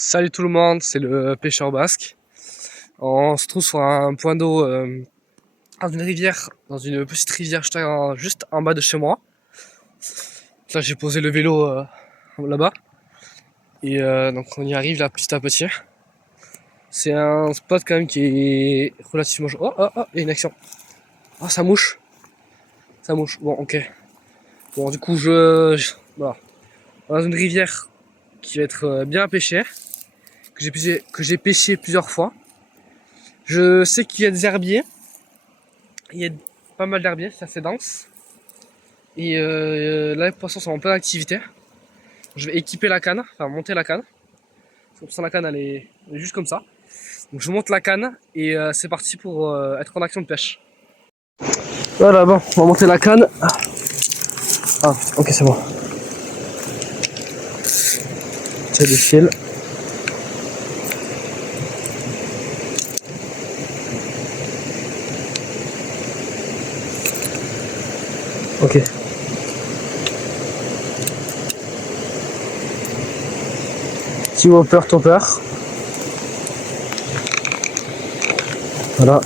Salut tout le monde, c'est le pêcheur basque. On se trouve sur un point d'eau dans une rivière, dans une petite rivière juste en bas de chez moi. Là j'ai posé le vélo là-bas et donc on y arrive là petit à petit. C'est un spot quand même qui est relativement... Oh, il y a une action. Oh, ça mouche. Ça mouche. Bon, ok. Bon, du coup voilà. Dans une rivière qui va être bien pêchée, que j'ai pêché plusieurs fois. Je sais qu'il y a des herbiers. Il y a pas mal d'herbiers, c'est assez dense. Et là, les poissons sont en pleine activité. Je vais équiper la canne, enfin monter la canne. Comme ça, la canne, elle est juste comme ça. Donc je monte la canne et c'est parti pour être en action de pêche. Voilà, bon, on va monter la canne. Ah, ok, c'est bon. Tiens, des fils. Ok. Petit hopper topper. Voilà.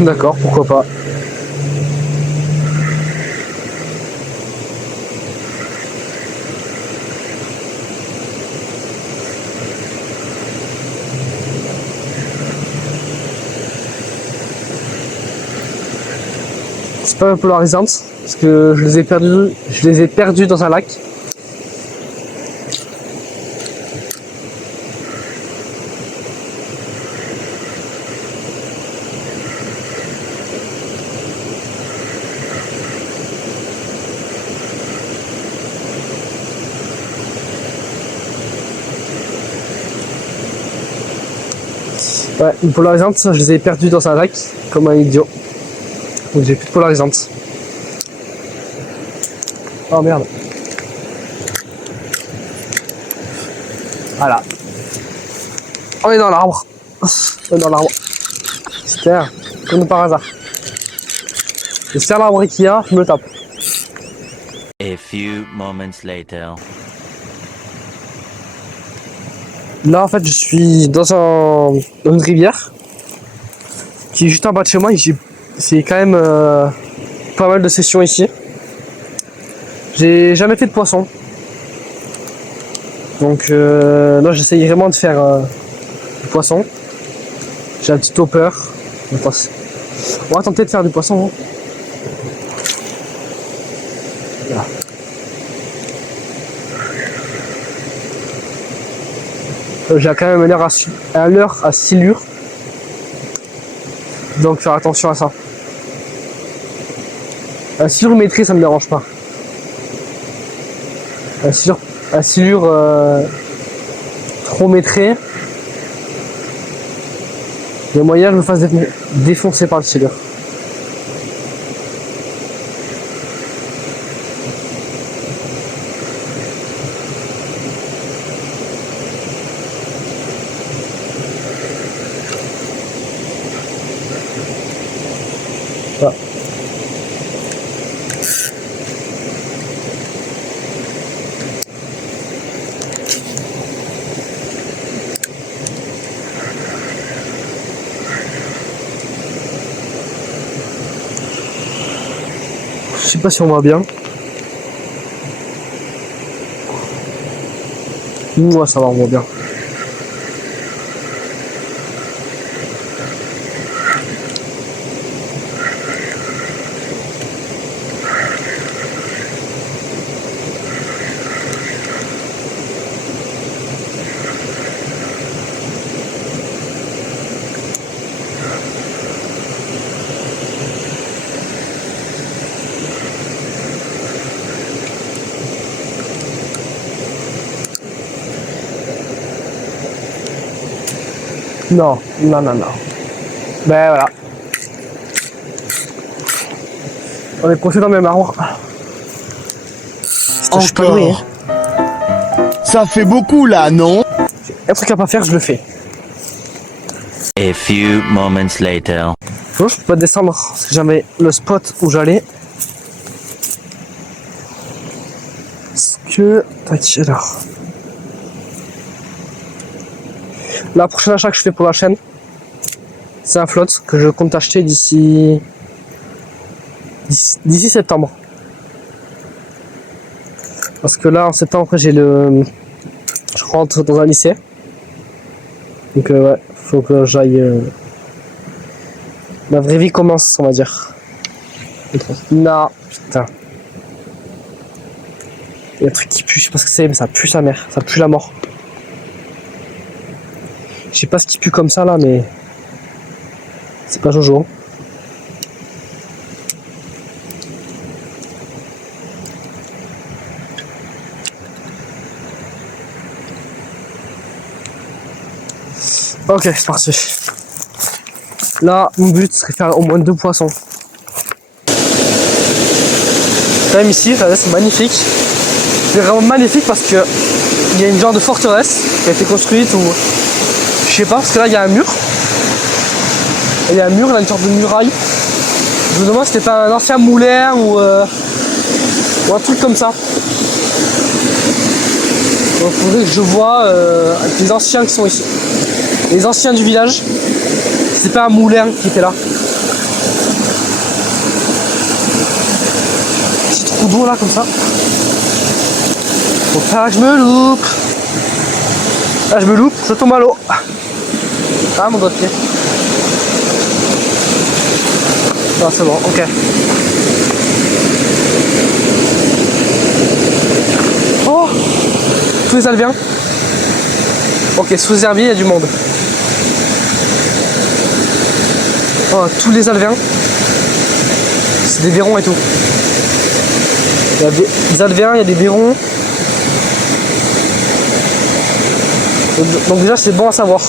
D'accord, pourquoi pas. C'est pas polarisante parce que je les ai perdus dans un lac. Ouais, une polarisante, je les ai perdus dans un lac comme un idiot. Donc j'ai plus de polarisante. Oh merde. Voilà. On est dans l'arbre. On est dans l'arbre. Super. Comme par hasard. Et c'est l'arbre qu'il y a, je me tape. A few moments later. Là en fait je suis dans une rivière qui est juste en bas de chez moi. C'est quand même pas mal de sessions ici. J'ai jamais fait de poisson. Donc là j'essaye vraiment de faire du poisson. J'ai un petit topper. On va tenter de faire du poisson. Hein. Voilà. J'ai quand même un leurre à silure. Donc faire attention à ça. Un silure maîtrise ça me dérange pas. Un silure trop maîtré. Il y a moyen que je me fasse défoncer par le silure. Voilà. sais pas si on voit bien. Ouais, ça va, on voit bien. Non, non, non, non. Ben voilà. On est coincé dans le même arbre. Je suis pas doué, Encore. Ça fait beaucoup là, non? Un truc à pas faire, je le fais. A few moments later. Non, je peux pas descendre parce que j'avais le spot où j'allais. Parce que. Tac, alors. La prochaine achat que je fais pour la chaîne, c'est un flotte que je compte acheter d'ici septembre. Parce que là, en septembre, je rentre dans un lycée. Donc ouais, faut que j'aille. Ma vraie vie commence, on va dire. Non, putain. Il y a un truc qui pue, je sais pas ce que c'est, mais ça pue sa mère, ça pue la mort. Je sais pas ce qui pue comme ça là, mais c'est pas Jojo. Ok, c'est parti. Là, mon but serait de faire au moins 2 poissons. Quand même ici, c'est magnifique. C'est vraiment magnifique parce que il y a une genre de forteresse qui a été construite ou je sais pas, parce que là il y a un mur. Il y a un mur, là une sorte de muraille. Je me demande si c'était pas un ancien moulin ou un truc comme ça. Donc il faudrait que je vois avec les anciens qui sont ici. Les anciens du village. C'est pas un moulin qui était là. Petit trou d'eau là comme ça. Faut pas que je me loupe. Là je me loupe, je tombe à l'eau. Ah mon doigt de pied. Ah c'est bon, ok. Oh, tous les alvéens. Ok, sous les herbiers il y a du monde. Oh, tous les alvéens. C'est des verrons et tout. Il y a des alvéens, il y a des verrons. Donc déjà c'est bon à savoir.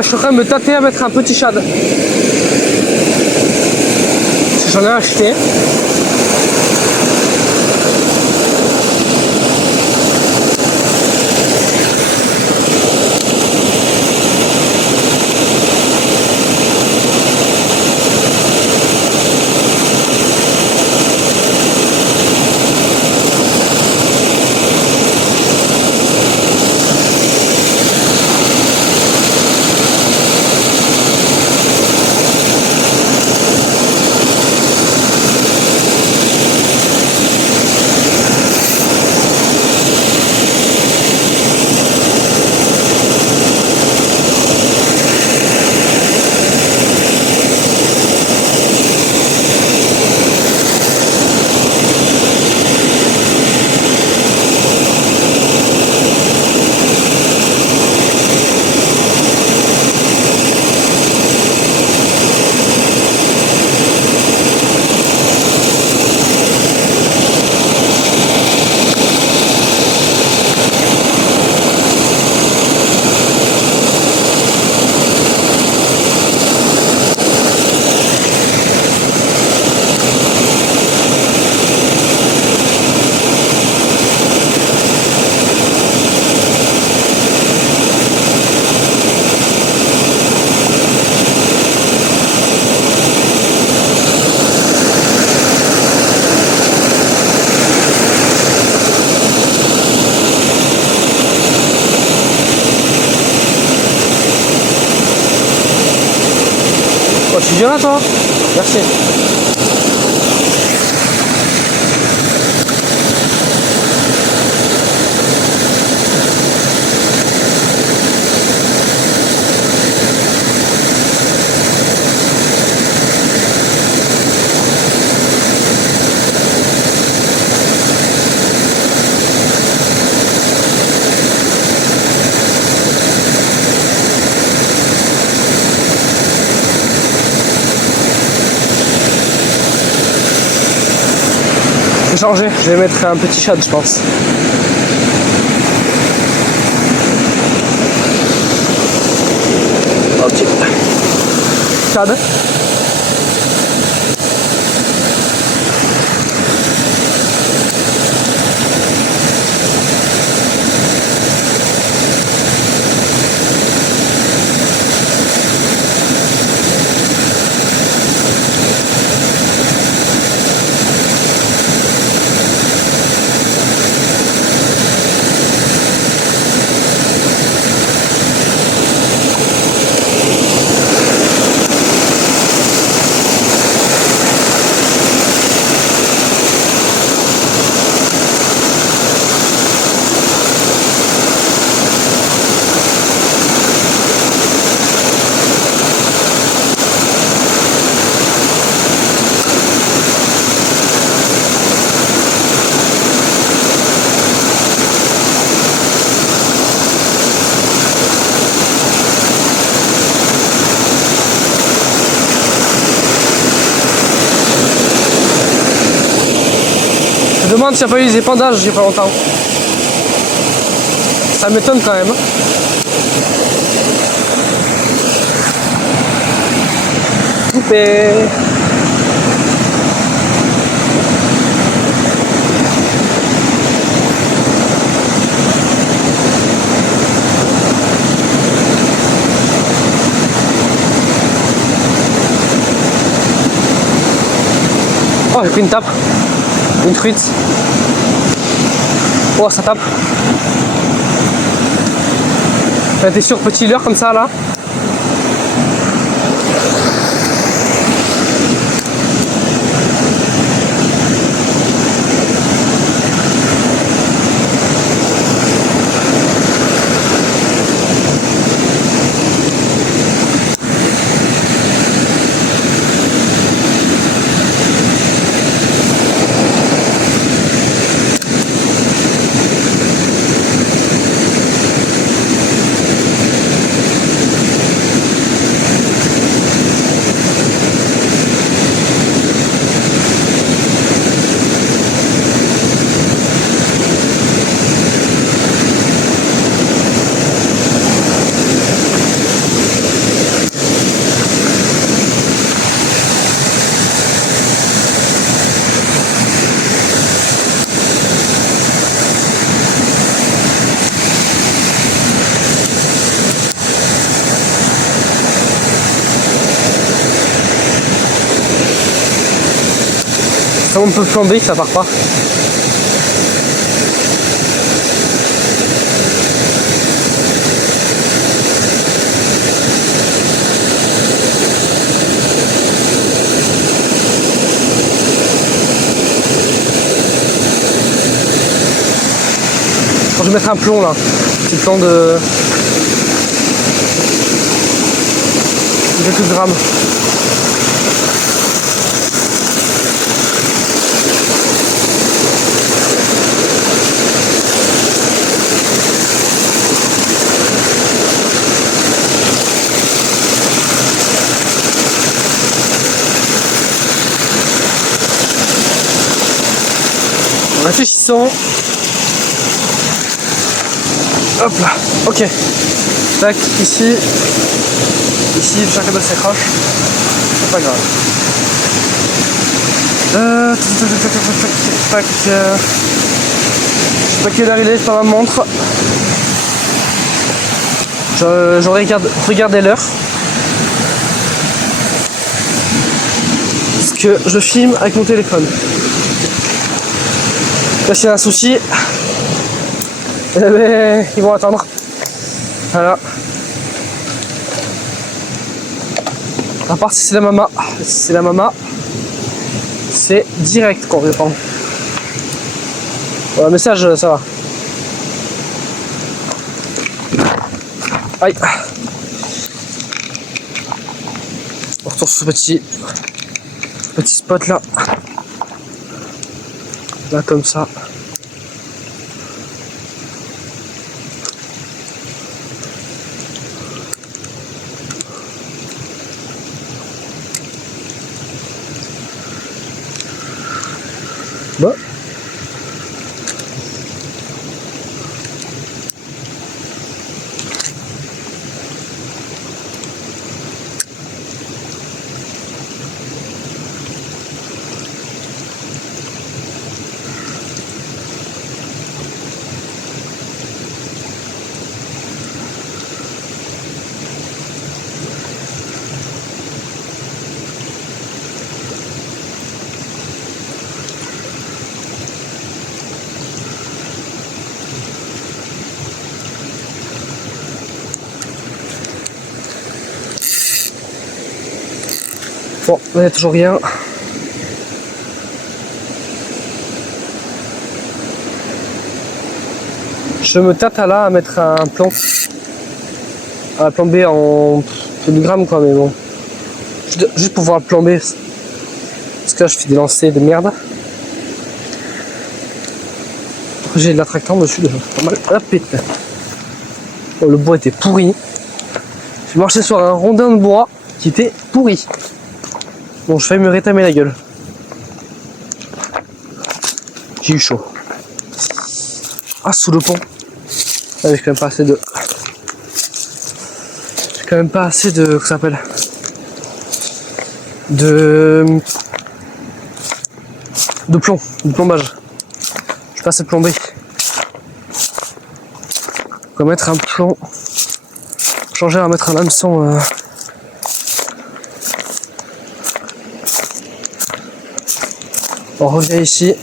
Je suis en train de me tâter à mettre un petit shad. J'en ai acheté. Oh, tu viens là, toi? Merci. Je vais changer, je vais mettre un petit shad, je pense. Ok. Shad. Je me demande s'il n'y a pas eu des épandages il n'y a pas longtemps. Ça m'étonne quand même. Coupé. Oh, j'ai pris une tape. Une truite. Oh, ça tape. T'es sur petit leurre comme ça là. Comme on peut flamber, ça part pas. Je vais mettre un plomb là, petit plomb de quelques grammes. Réfléchissons. Hop là, ok. Tac, ici, chacun de s'accroche. C'est pas grave. Tac. Je sais pas quelle heure il est, c'est pas ma montre. Je regarde, regardez l'heure. Parce que je filme avec mon téléphone. Là, s'il y a un souci, eh ben, ils vont attendre. Voilà. À part si c'est la mama. Si c'est la mama, c'est direct qu'on répond. Voilà, message, ça va. Aïe. On retourne sur ce petit spot là. Là comme ça. Bon. Bon, il n'y a toujours rien. Je me tâte là à mettre un plomb. À plomber en peu de grammes quoi, mais bon. Juste pour pouvoir plomber. Parce que là je fais des lancers de merde. J'ai de l'attractant dessus, pas mal à péter. Oh, le bois était pourri. J'ai marché sur un rondin de bois qui était pourri. Bon, je failli me rétamer la gueule. J'ai eu chaud. Ah, sous le pont. Ah, j'ai quand même pas assez de. J'ai quand même pas assez de. Comment ça s'appelle? De plomb, de plombage. Je suis pas assez plombé. On va mettre un plomb. Changer à mettre un hameçon. On revient ici.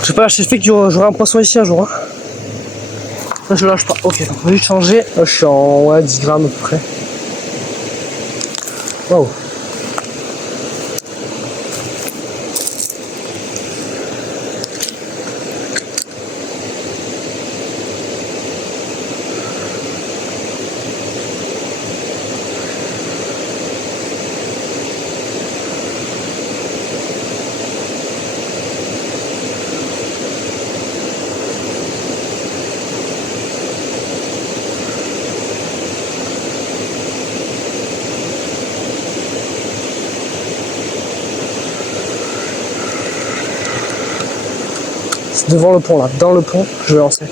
Je sais pas, je sais que j'aurai un poisson ici un jour. Hein. Ça je lâche pas. Ok, donc on va juste changer. Là, je suis en 10 grammes à peu près. Waouh. C'est devant le pont là, dans le pont, je vais lancer.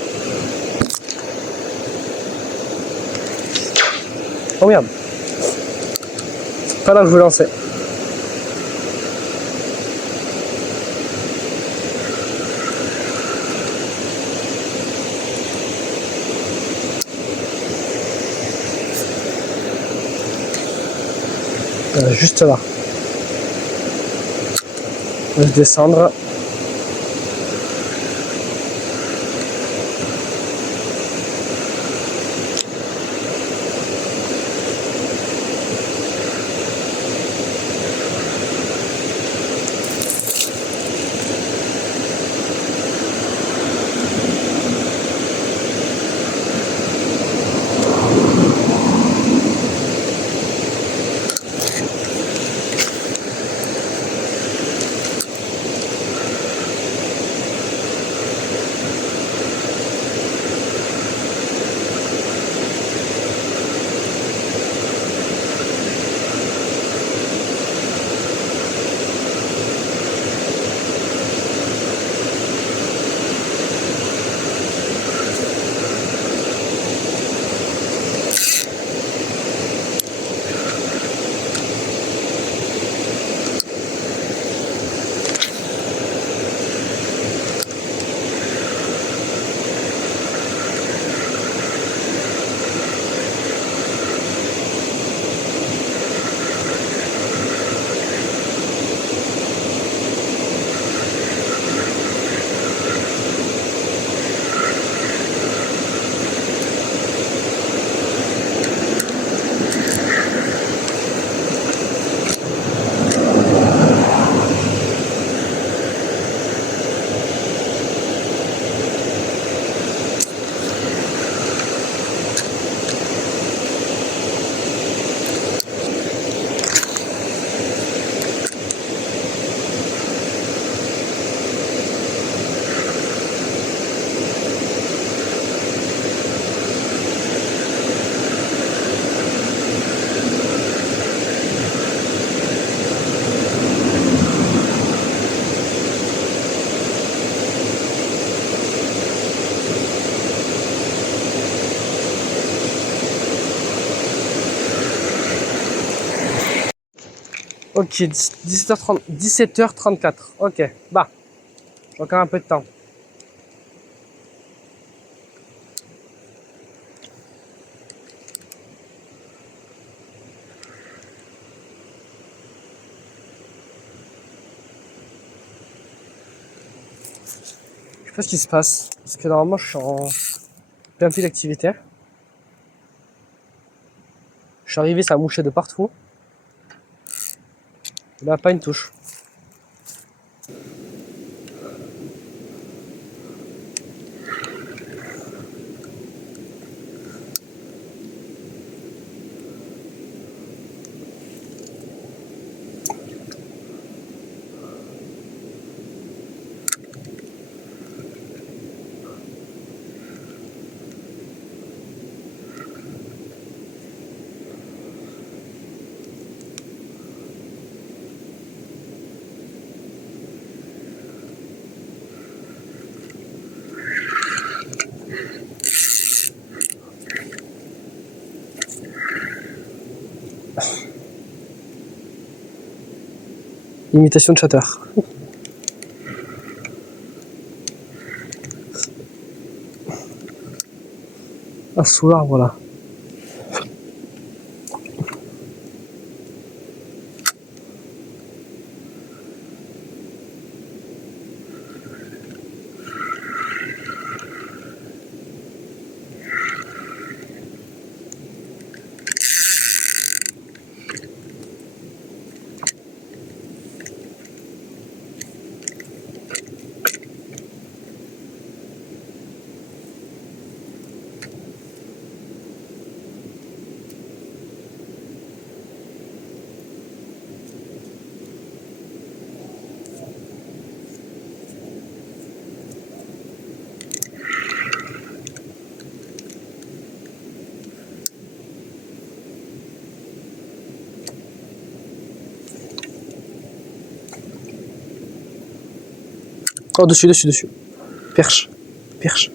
Oh merde. Pas là que je veux lancer. Juste là. On va descendre. Ok, 17h30, 17h34. Ok, bah, j'ai encore un peu de temps. Je sais pas ce qui se passe, parce que normalement je suis en plein pied d'activité. Je suis arrivé, ça a mouché de partout. Là, pas une touche. Imitation de chatter. Ah, sous l'arbre là. Oh, dessus, dessus, dessus. Perche. Perche.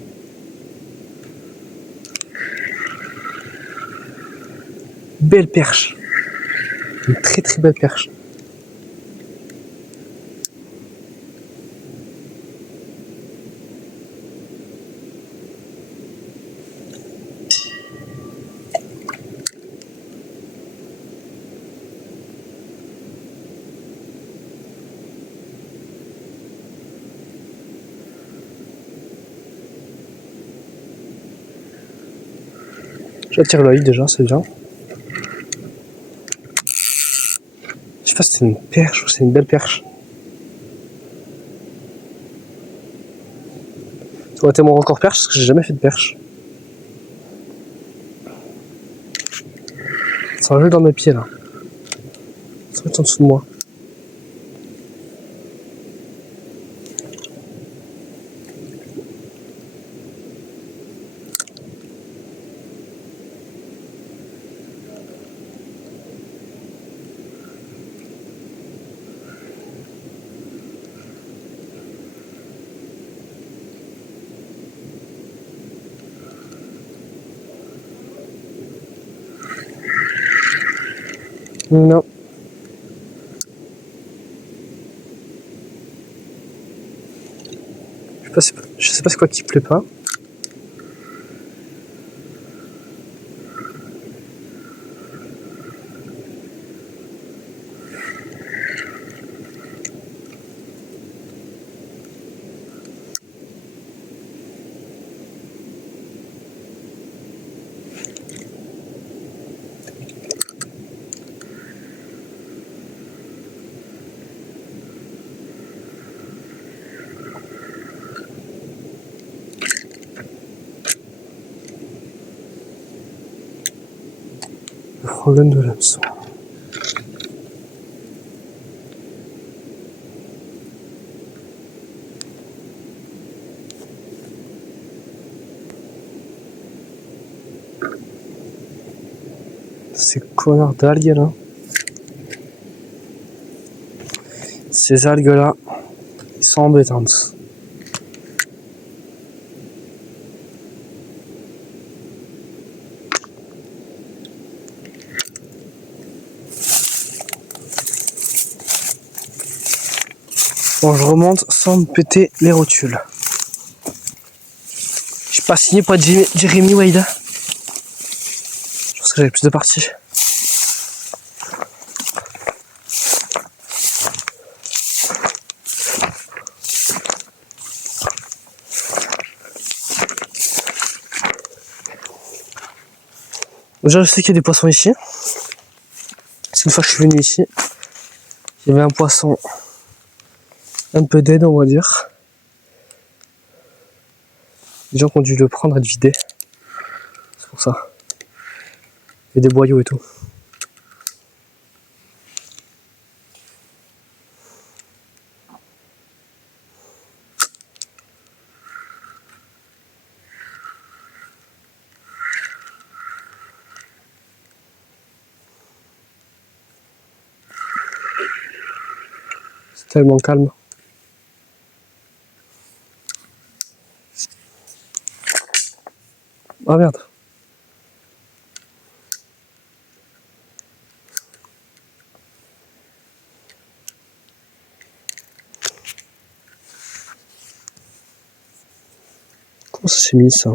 Belle perche. Une très très belle perche. J'attire l'œil déjà, c'est bien. Je sais pas si c'est une perche ou c'est une belle perche. Ça aurait été mon record perche parce que j'ai jamais fait de perche. Ça va jouer dans mes pieds là. Ça va être en dessous de moi. Non. Je sais pas c'est quoi qui plaît pas. Le problème de l'hameçon. Ces connards d'algues là. Ces algues là, ils sont embêtantes. Bon, je remonte sans me péter les rotules. Je suis pas signé pour être Jeremy Wade. Je pense que j'avais plus de parties. Déjà, je sais qu'il y a des poissons ici. Parce qu'une fois que je suis venu ici, il y avait un poisson un peu dead, on va dire. Les gens qui ont dû le prendre et le vider. C'est pour ça. Il y a des boyaux et tout. C'est tellement calme. Ah merde. Comment ça s'est mis ça?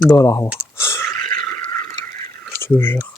Dans l'arbre. Je te jure.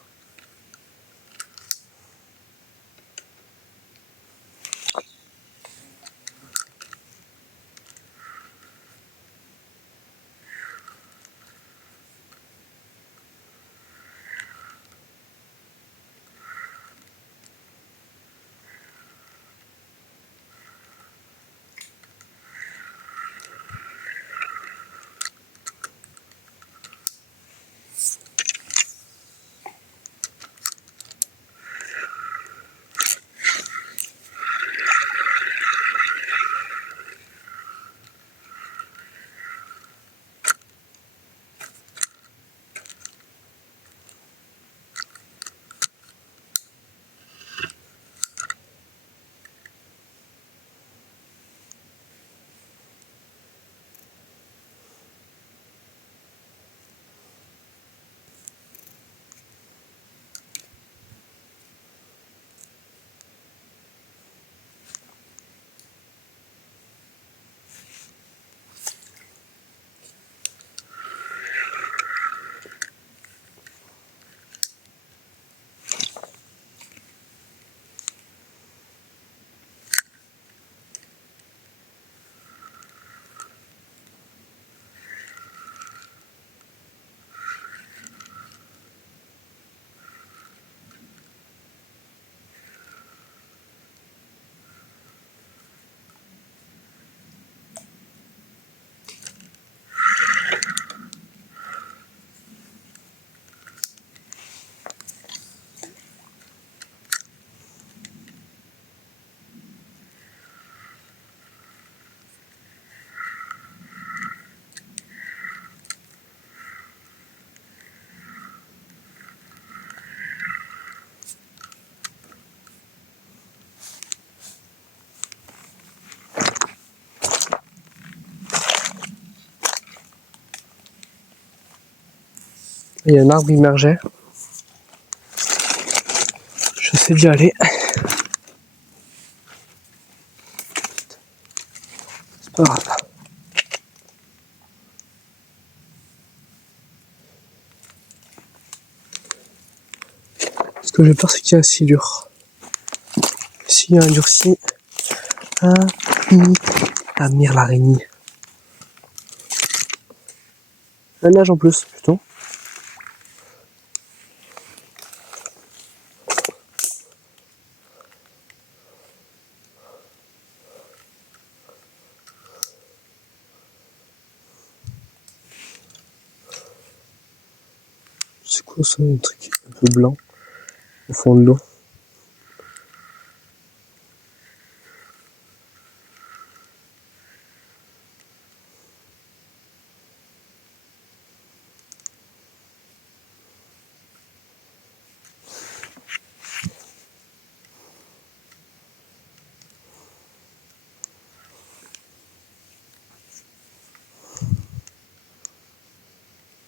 Il y a un arbre immergé. Je sais d'y aller. C'est pas grave. Ce que j'ai peur, c'est qu'il y a un silure. S'il y a un durci. Ah, mire l'araignée. Elle nage en plus, putain. C'est quoi ça, un truc un peu blanc au fond de l'eau?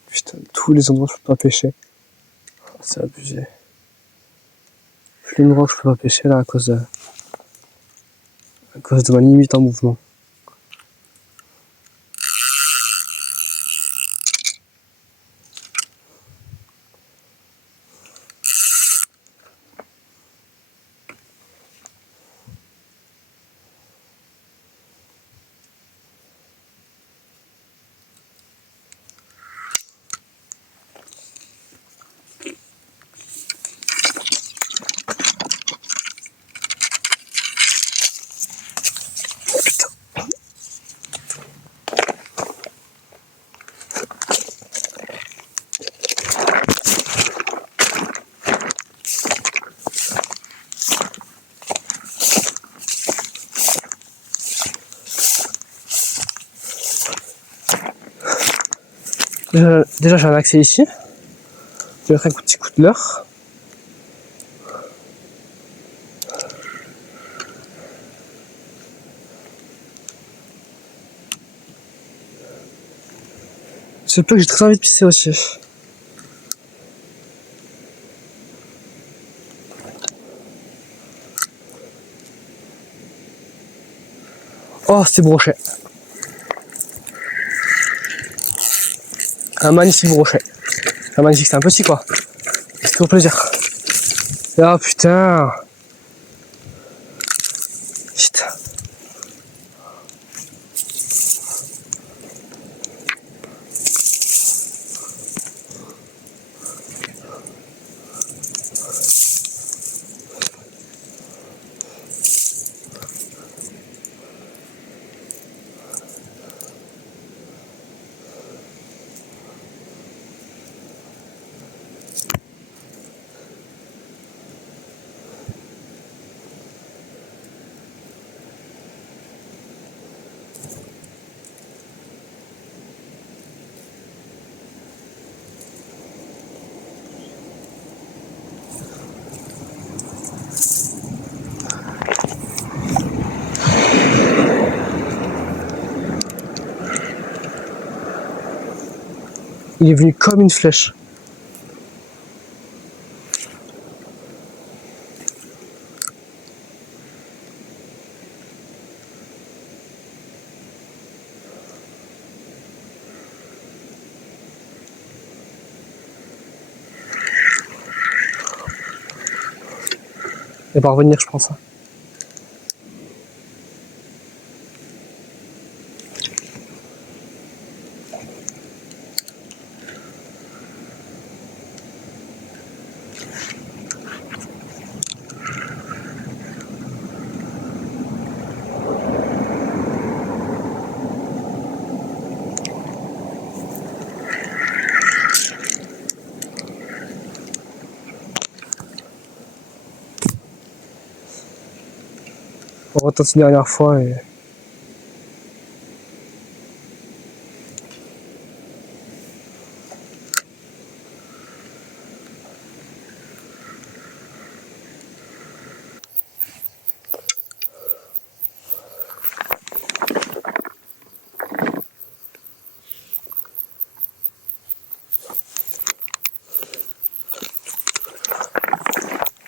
Putain, tous les endroits où je peux pas pêcher. Oh, c'est abusé. Tous les endroits où je peux pas pêcher là à cause de ma limite en mouvement. Déjà j'ai un accès ici. Je vais mettre un petit coup de leurre. C'est peu que j'ai très envie de pisser aussi. Oh, c'est brochet. Un magnifique brochet. Un magnifique, c'est un petit quoi. C'est toujours plaisir. Ah putain. Putain. Il est venu comme une flèche. Il va revenir, je pense. On retente une dernière fois et...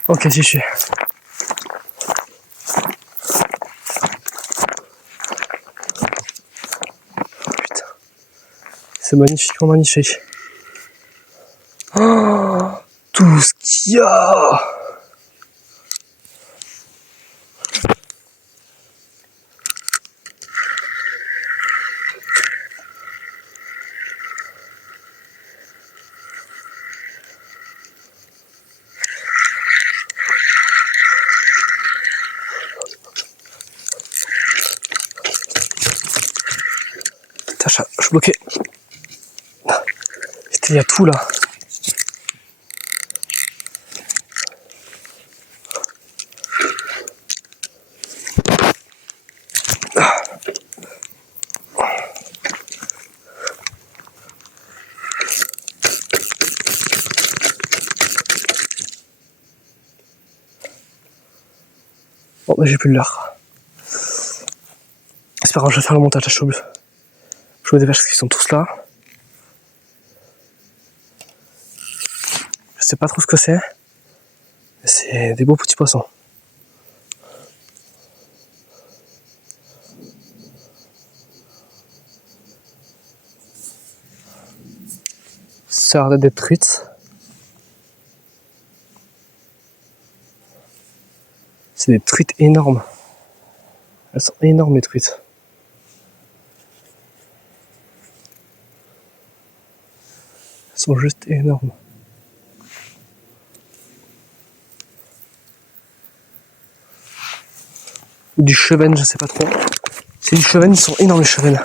Ok, j'y suis. Oh, putain. C'est magnifiquement magnifique. Oh, tout ce qu'il y a. Putain, je suis bloqué. Putain, il y a tout là. Bon, bah, j'ai plus l'heure. C'est pas grave, je vais faire le montage, je me dépêche parce qu'ils sont tous là. Je sais pas trop ce que c'est. Mais c'est des beaux petits poissons. Ça a l'air d'être des truites. C'est des truites énormes. Elles sont énormes, les truites. Elles sont juste énormes. Ou du chevenne, je sais pas trop. C'est du chevenne, ils sont énormes les chevennes.